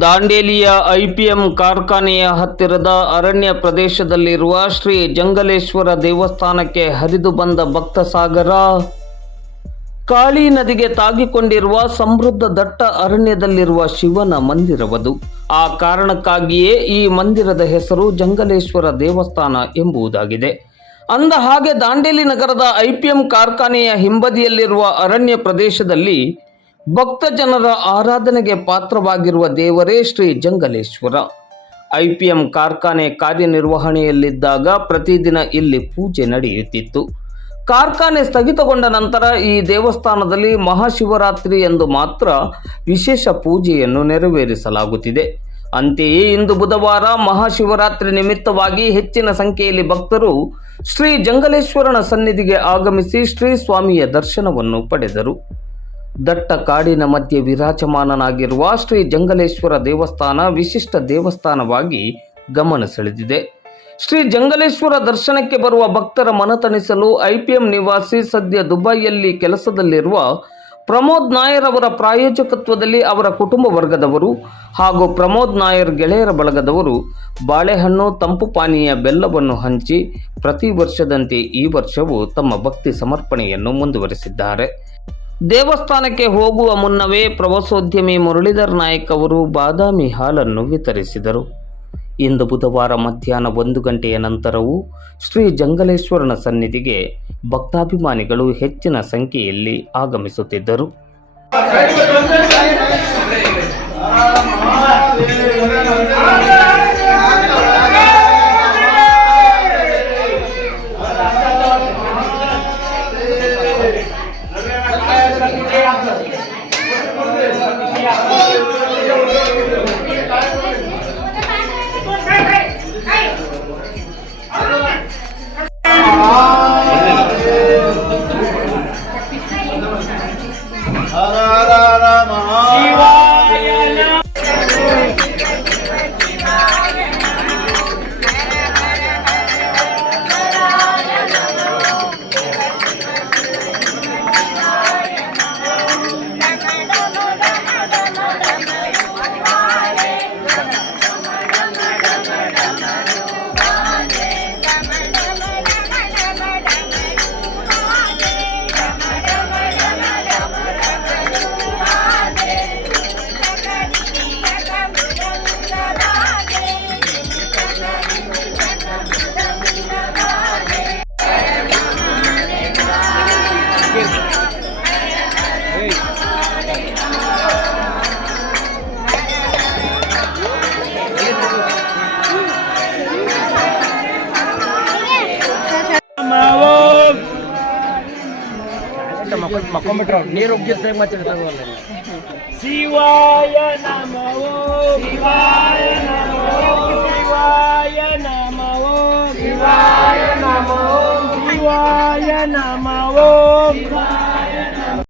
ದಾಂಡೇಲಿಯ IPM ಕಾರ್ಖಾನೆಯ ಹತ್ತಿರದ ಅರಣ್ಯ ಪ್ರದೇಶದಲ್ಲಿರುವ ಶ್ರೀ ಜಂಗಲೇಶ್ವರ ದೇವಸ್ಥಾನಕ್ಕೆ ಹರಿದು ಬಂದ ಭಕ್ತ ಸಾಗರ, ಕಾಳಿ ನದಿಗೆ ತಾಗಿಕೊಂಡಿರುವ ಸಮೃದ್ಧ ದಟ್ಟ ಅರಣ್ಯದಲ್ಲಿರುವ ಶಿವನ ಮಂದಿರವದು. ಆ ಕಾರಣಕ್ಕಾಗಿಯೇ ಈ ಮಂದಿರದ ಹೆಸರು ಜಂಗಲೇಶ್ವರ ದೇವಸ್ಥಾನ ಎಂಬುದಾಗಿದೆ. ಅಂದ ಹಾಗೆ ದಾಂಡೇಲಿ ನಗರದ ಐಪಿಎಂ ಕಾರ್ಖಾನೆಯ ಹಿಂಬದಿಯಲ್ಲಿರುವ ಅರಣ್ಯ ಪ್ರದೇಶದಲ್ಲಿ ಭಕ್ತ ಜನರ ಆರಾಧನೆಗೆ ಪಾತ್ರವಾಗಿರುವ ದೇವರೇ ಶ್ರೀ ಜಂಗಲೇಶ್ವರ. ಐಪಿಎಂ ಕಾರ್ಖಾನೆ ಕಾರ್ಯನಿರ್ವಹಣೆಯಲ್ಲಿದ್ದಾಗ ಪ್ರತಿದಿನ ಇಲ್ಲಿ ಪೂಜೆ ನಡೆಯುತ್ತಿತ್ತು. ಕಾರ್ಖಾನೆ ಸ್ಥಗಿತಗೊಂಡ ನಂತರ ಈ ದೇವಸ್ಥಾನದಲ್ಲಿ ಮಹಾಶಿವರಾತ್ರಿ ಎಂದು ಮಾತ್ರ ವಿಶೇಷ ಪೂಜೆಯನ್ನು ನೆರವೇರಿಸಲಾಗುತ್ತಿದೆ. ಅಂತೆಯೇ ಇಂದು ಬುಧವಾರ ಮಹಾಶಿವರಾತ್ರಿ ನಿಮಿತ್ತವಾಗಿ ಹೆಚ್ಚಿನ ಸಂಖ್ಯೆಯಲ್ಲಿ ಭಕ್ತರು ಶ್ರೀ ಜಂಗಲೇಶ್ವರನ ಸನ್ನಿಧಿಗೆ ಆಗಮಿಸಿ ಶ್ರೀ ಸ್ವಾಮಿಯ ದರ್ಶನವನ್ನು ಪಡೆದರು. ದಟ್ಟ ಕಾಡಿನ ಮಧ್ಯೆ ವಿರಾಜಮಾನನಾಗಿರುವ ಶ್ರೀ ಜಂಗಲೇಶ್ವರ ದೇವಸ್ಥಾನ ವಿಶಿಷ್ಟ ದೇವಸ್ಥಾನವಾಗಿ ಗಮನ ಸೆಳೆದಿದೆ. ಶ್ರೀ ಜಂಗಲೇಶ್ವರ ದರ್ಶನಕ್ಕೆ ಬರುವ ಭಕ್ತರ ಮನತಣಿಸಲು ಐಪಿಎಂ ನಿವಾಸಿ ಸದ್ಯ ದುಬೈಯಲ್ಲಿ ಕೆಲಸದಲ್ಲಿರುವ ಪ್ರಮೋದ್ ನಾಯರ್ ಅವರ ಪ್ರಾಯೋಜಕತ್ವದಲ್ಲಿ ಅವರ ಕುಟುಂಬ ವರ್ಗದವರು ಹಾಗೂ ಪ್ರಮೋದ್ ನಾಯರ್ ಗೆಳೆಯರ ಬಳಗದವರು ಬಾಳೆಹಣ್ಣು, ತಂಪು ಪಾನೀಯ ಬೆಲ್ಲವನ್ನು ಹಂಚಿ ಪ್ರತಿ ವರ್ಷದಂತೆ ಈ ವರ್ಷವೂ ತಮ್ಮ ಭಕ್ತಿ ಸಮರ್ಪಣೆಯನ್ನು ಮುಂದುವರೆಸಿದ್ದಾರೆ. ದೇವಸ್ಥಾನಕ್ಕೆ ಹೋಗುವ ಮುನ್ನವೇ ಪ್ರವಾಸೋದ್ಯಮಿ ಮುರಳೀಧರ್ ನಾಯಕ್ ಅವರು ಬಾದಾಮಿ ಹಾಲನ್ನು ವಿತರಿಸಿದರು. ಇಂದು ಬುಧವಾರ ಮಧ್ಯಾಹ್ನ ಒಂದು ಗಂಟೆಯ ನಂತರವೂ ಶ್ರೀ ಜಂಗಲೇಶ್ವರನ ಸನ್ನಿಧಿಗೆ ಭಕ್ತಾಭಿಮಾನಿಗಳು ಹೆಚ್ಚಿನ ಸಂಖ್ಯೆಯಲ್ಲಿ ಆಗಮಿಸುತ್ತಿದ್ದರು. আপনার ಮಕ್ಕೊಂಬಿಟ್ರು ನೀರು ಉಗ್ಗಿದ್ರೆ ಮಾತಾಡ್ತಾರೆ ಶಿವಾಯ ನಮೋ ಶಿವಾಯ ನಮೋ ಶಿವಾಯ ನಮೋ ಶಿವಾಯ ನಮೋ ಶಿವಾಯ ನಮೋ